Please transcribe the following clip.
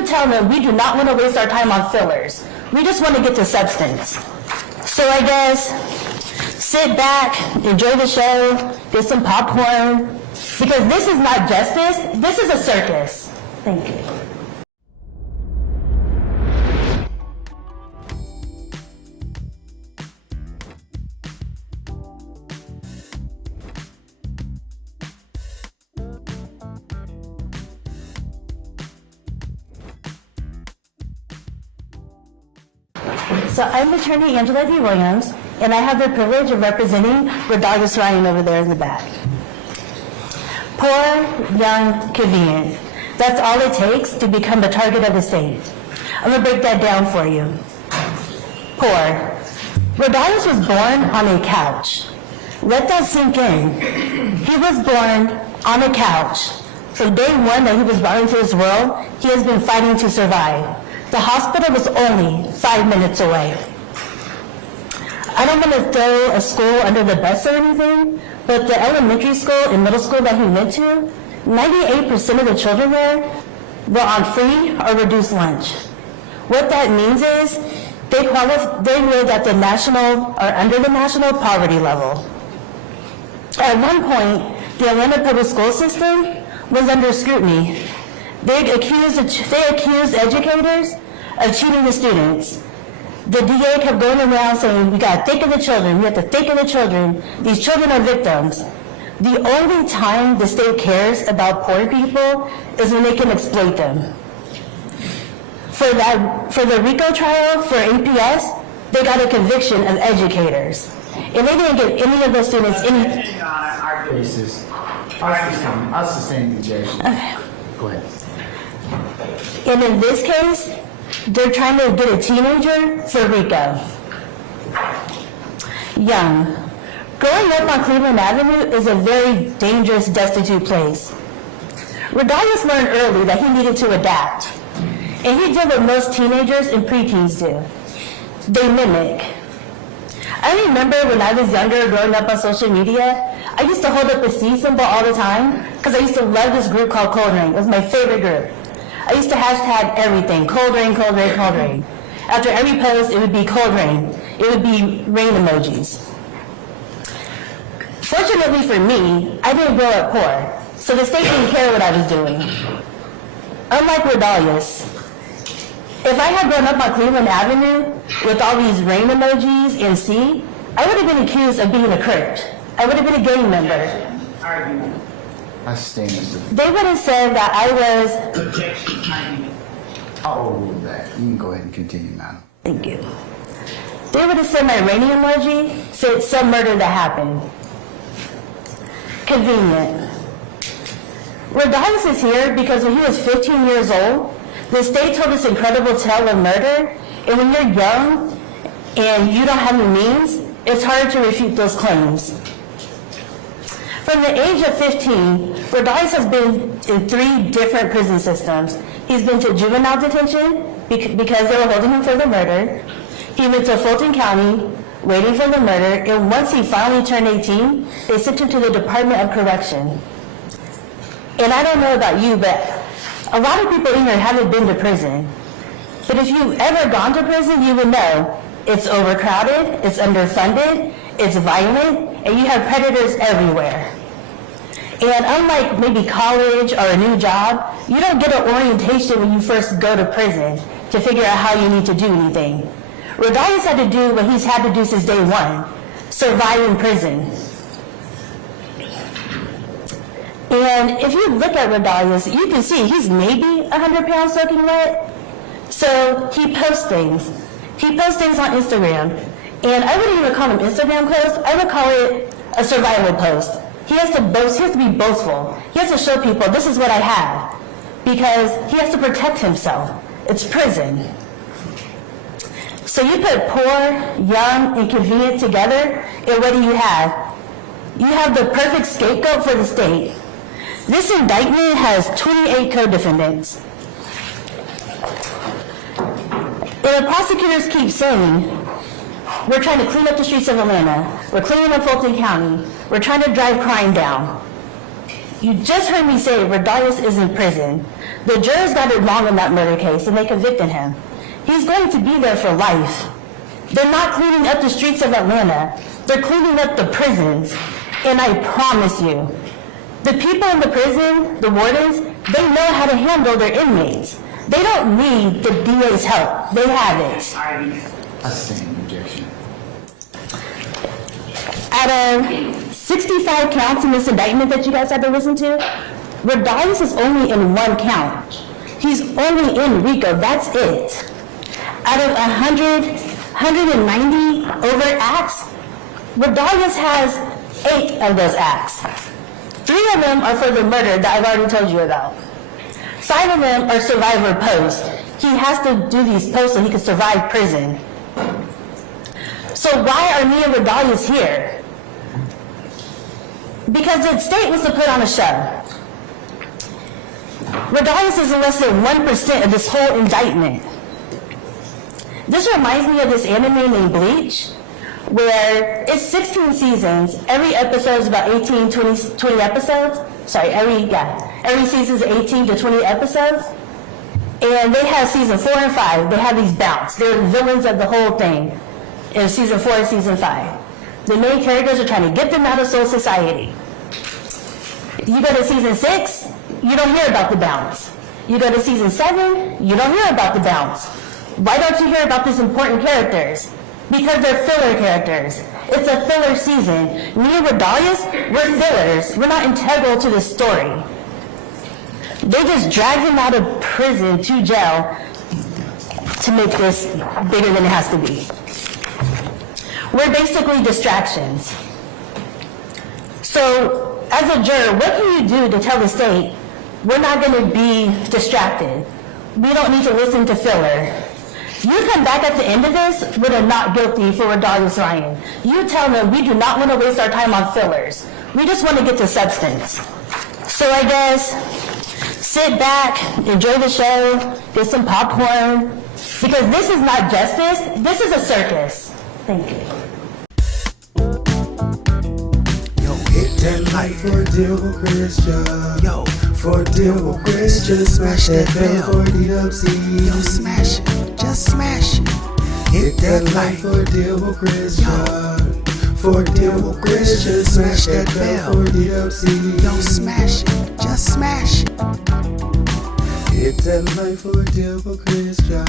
could tell them we do not want to waste our time on fillers. We just want to get to substance. So I guess sit back, enjoy the show, get some popcorn, because this is not justice, this is a circus. Thank you. So I'm attorney Angela D. Williams, and I have the privilege of representing Rodalius Ryan over there in the back. Poor, young, convenient. That's all it takes to become the target of the state. I'm gonna break that down for you. Poor. Rodalius was born on a couch. Let that sink in. He was born on a couch. From day one that he was brought into this world, he has been fighting to survive. The hospital was only 5 minutes away. I don't want to throw a school under the bus or anything, but the elementary school and middle school that he went to, 98% of the children there were on free or reduced lunch. What that means is they lived at the national or under the national poverty level. At one point, the Atlanta public school system was under scrutiny. They accused educators of cheating the students. The DA kept going around saying, we got to think of the children, we have to think of the children. These children are victims. The only time the state cares about poor people is when they can exploit them. For the RICO trial for APS, they got a conviction of educators. And they didn't give any of those students any... I'll sustain the objection. Okay. Go ahead. And in this case, they're trying to get a teenager for RICO. Young. Growing up on Cleveland Avenue is a very dangerous, destitute place. Rodalius learned early that he needed to adapt. And he did what most teenagers and preteens do. They mimic. I remember when I was younger, growing up on social media, I used to hold up a C symbol all the time because I used to love this group called Cold Rain. It was my favorite group. I used to hashtag everything, cold rain, cold rain, cold rain. After every post, it would be cold rain. It would be rain emojis. Fortunately for me, I didn't grow up poor, so the state didn't care what I was doing. Unlike Rodalius, if I had grown up on Cleveland Avenue with all these rain emojis and C, I would have been accused of being a Crip. I would have been a gang member. Argument. I sustain this. They would have said that I was... Oh, that. You can go ahead and continue, madam. Thank you. They would have said my raining emoji said some murder that happened. Convenient. Rodalius is here because when he was 15 years old, the state told this incredible tale of murder, and when you're young and you don't have the means, it's hard to refute those claims. From the age of 15, Rodalius has been in 3 different prison systems. He's been to juvenile detention because they were holding him for the murder. He went to Fulton County waiting for the murder, and once he finally turned 18, they sent him to the Department of Correction. And I don't know about you, but a lot of people in here haven't been to prison. But if you've ever gone to prison, you would know it's overcrowded, it's underfunded, it's violent, and you have predators everywhere. And unlike maybe college or a new job, you don't get an orientation when you first go to prison to figure out how you need to do anything. Rodalius had to do what he's had to do since day one, survive in prison. And if you look at Rodalius, you can see he's maybe 100 pounds soaking wet. So he posts things. He posts things on Instagram. And I wouldn't even call them Instagram posts. I would call it a survival post. He has to boast, he has to be boastful. He has to show people, this is what I have. Because he has to protect himself. It's prison. So you put poor, young, and convenient together, and what do you have? You have the perfect scapegoat for the state. This indictment has 28 co-defendants. And the prosecutors keep saying, we're trying to clean up the streets of Atlanta. We're cleaning up Fulton County. We're trying to drive crime down. You just heard me say Rodalius is in prison. The jurors got it wrong in that murder case and they convicted him. He's going to be there for life. They're not cleaning up the streets of Atlanta. They're cleaning up the prisons. And I promise you, the people in the prison, the wardens, they know how to handle their inmates. They don't need the DA's help. They have it. I sustain the objection. Out of 65 counts in this indictment that you guys had to listen to, Rodalius is only in one count. He's only in RICO, that's it. Out of 190 overt acts, Rodalius has 8 of those acts. 3 of them are for the murder that I've already told you about. 5 of them are survivor posts. He has to do these posts so he can survive prison. So why are me and Rodalius here? Because the state was to put on a show. Rodalius is in less than 1% of this whole indictment. This reminds me of this anime named Bleach, where it's 16 seasons. Every episode is about 18, 20 episodes. Sorry, every season is 18 to 20 episodes. And they have season 4 and 5. They have these bouts. They're villains of the whole thing in season 4 and season 5. The main characters are trying to get them out of soul society. You go to season 6, you don't hear about the bounce. You go to season 7, you don't hear about the bounce. Why don't you hear about these important characters? Because they're filler characters. It's a filler season. Me and Rodalius, we're fillers. We're not integral to the story. They just drag him out of prison to jail to make this bigger than it has to be. We're basically distractions. So, as a juror, what can you do to tell the state, we're not going to be distracted? We don't need to listen to filler. You come back at the end of this with a not guilty for Rodalius Ryan. You tell them we do not want to waste our time on fillers. We just want to get to substance. So I guess, sit back, enjoy the show, get some popcorn, because this is not justice, this is a circus. Thank you. Hit that like for a deal with Christian. Yo, for a deal with Christian. Smash that bell for DWC. Yo, smash it, just smash it. Hit that like for a deal with Christian. For a deal with Christian. Smash that bell for DWC. Yo, smash it, just smash it. Hit that like for a deal with Christian.